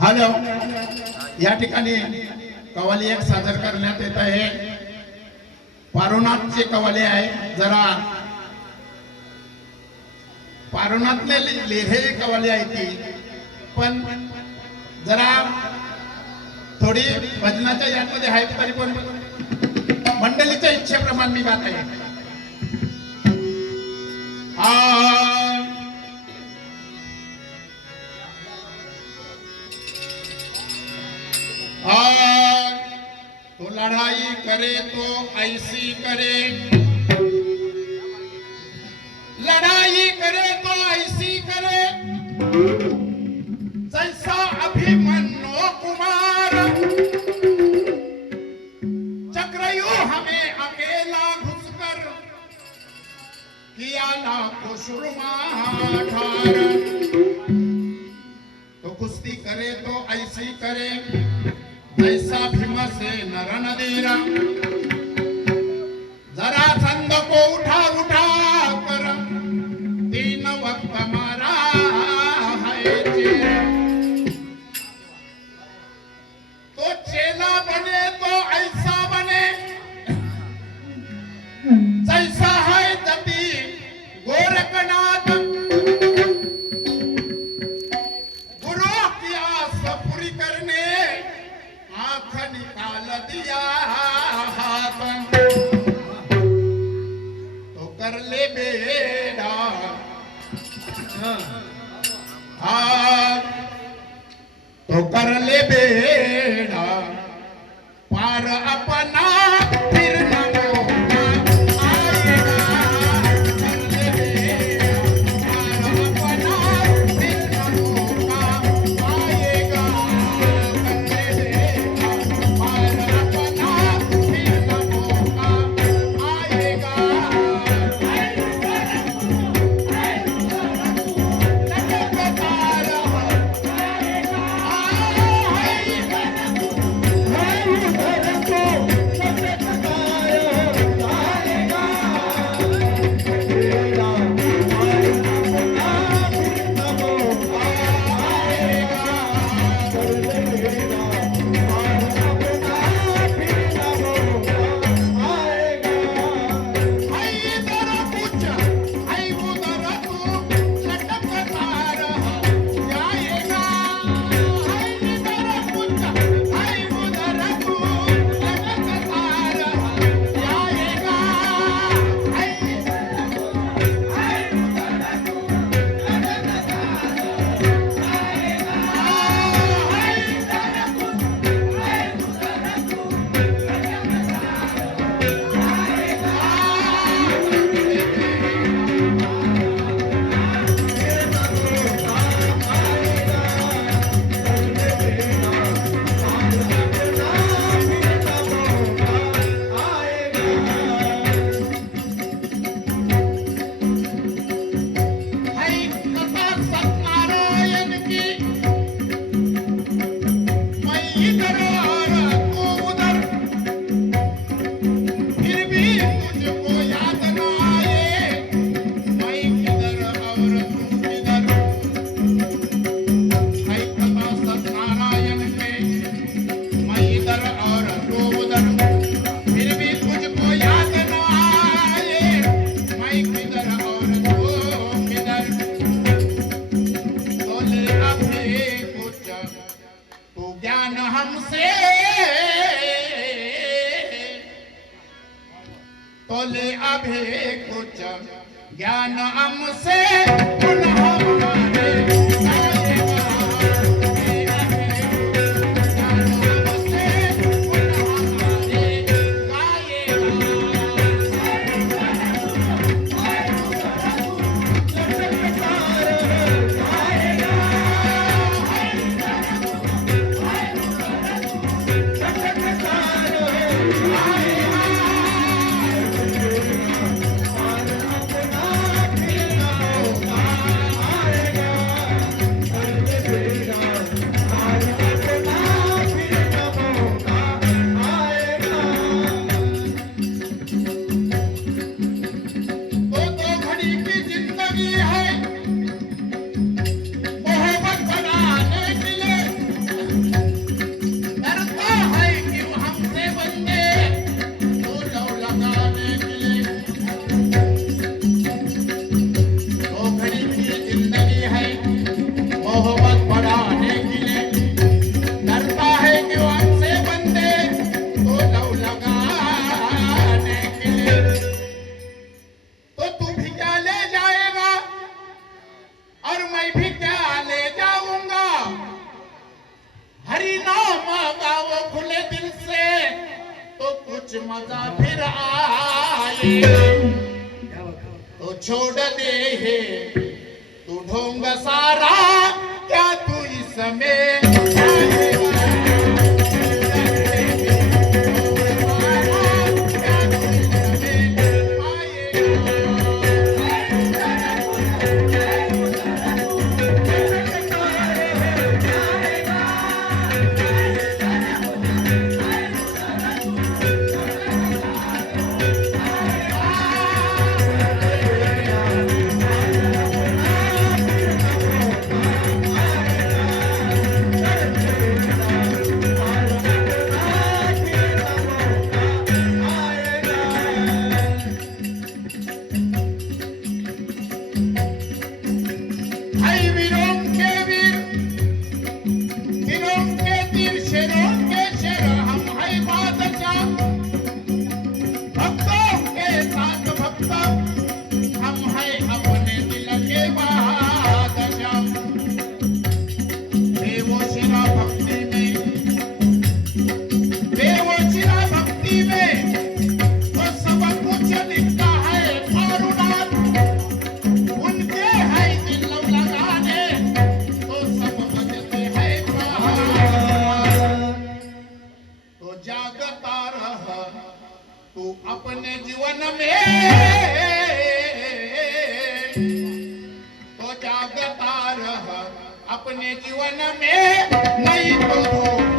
Hello. या ठिकाणी कवाली एक सादर करण्यात येत आहे. पारोनाथची कवाली आहे. जरा पारुनाथने लिहिलेली कवाली आहे ती. पण जरा थोडी भजनाच्या यामध्ये आहे तरी पण मंडळीच्या इच्छेप्रमाणे मी गात आहे. आ लड़ाई करे तो ऐसी करे। लड़ाई करे तो ऐसी करे। जैसा अभिमनो कुमार चक्रयो हमें अकेला घुसकर किया ना शुरुआठार तो कुश्ती करे तो ऐसी करे। ऐसा भीम से जरा छंद को उठा उठा कर। तीन वक्त मारा है तो चेला बने तो ऐसा बने। जैसा है दती गोरखनाथ गुरु की आस पूरी करने। तो कर ले बेड़ा। पार अपना तोले अभी कुछ ज्ञान हमसे पुनः हमारे छोड़ दे है. तू ढोंग सारा क्या तू इस समय Baby, अपने जीवन में नहीं तो